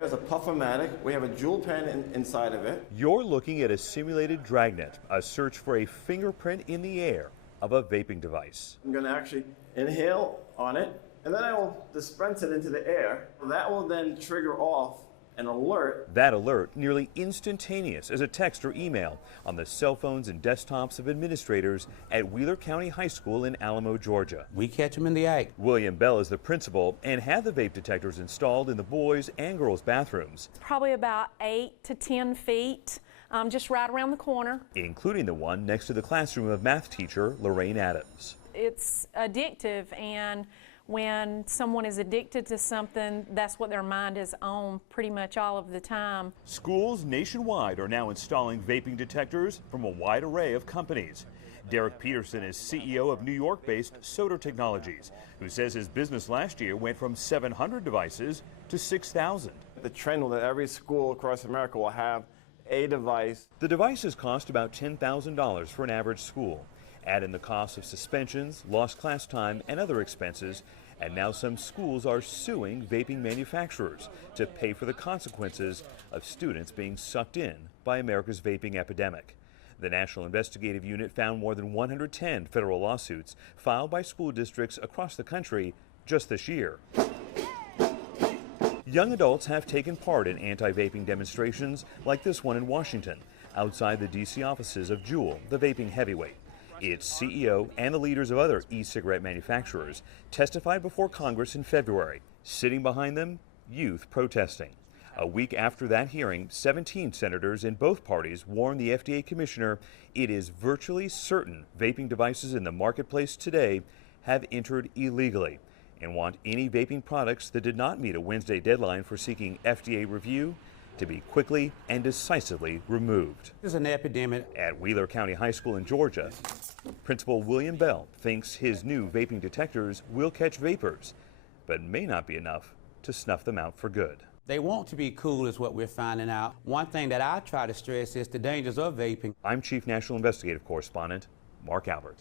There's a puffomatic. We have a jewel pen inside of it. You're looking at a simulated dragnet, a search for a fingerprint in the air of a vaping device. I'm going to actually inhale on it, and then I will dispense it into the air. That will then trigger off an alert. That alert nearly instantaneous as a text or email on the cell phones and desktops of administrators at Wheeler County High School in Alamo, Georgia. We catch them in the act. William Bell is the principal and had the vape detectors installed in the boys' and girls' bathrooms. Probably about 8 to 10 feet, just right around the corner. Including the one next to the classroom of math teacher Lorraine Adams. It's addictive, and when someone is addicted to something, that's what their mind is on pretty much all of the time. Schools nationwide are now installing vaping detectors from a wide array of companies. Derek Peterson is CEO of New York-based Soda Technologies, who says his business last year went from 700 devices to 6,000. The trend will that every school across America will have a device. The devices cost about $10,000 for an average school. Add in the cost of suspensions, lost class time, and other expenses, and now some schools are suing vaping manufacturers to pay for the consequences of students being sucked in by America's vaping epidemic. The National Investigative Unit found more than 110 federal lawsuits filed by school districts across the country just this year. Young adults have taken part in anti-vaping demonstrations like this one in Washington, outside the D.C. offices of Juul, the vaping heavyweight. Its CEO and the leaders of other e-cigarette manufacturers testified before Congress in February. Sitting behind them, youth protesting. A week after that hearing, 17 senators in both parties warned the FDA commissioner it is virtually certain vaping devices in the marketplace today have entered illegally and want any vaping products that did not meet a Wednesday deadline for seeking FDA review to be quickly and decisively removed. This is an epidemic. At Wheeler County High School in Georgia, Principal William Bell thinks his new vaping detectors will catch vapors, but may not be enough to snuff them out for good. They want to be cool is what we're finding out. One thing that I try to stress is the dangers of vaping. I'm Chief National Investigative Correspondent Mark Albert.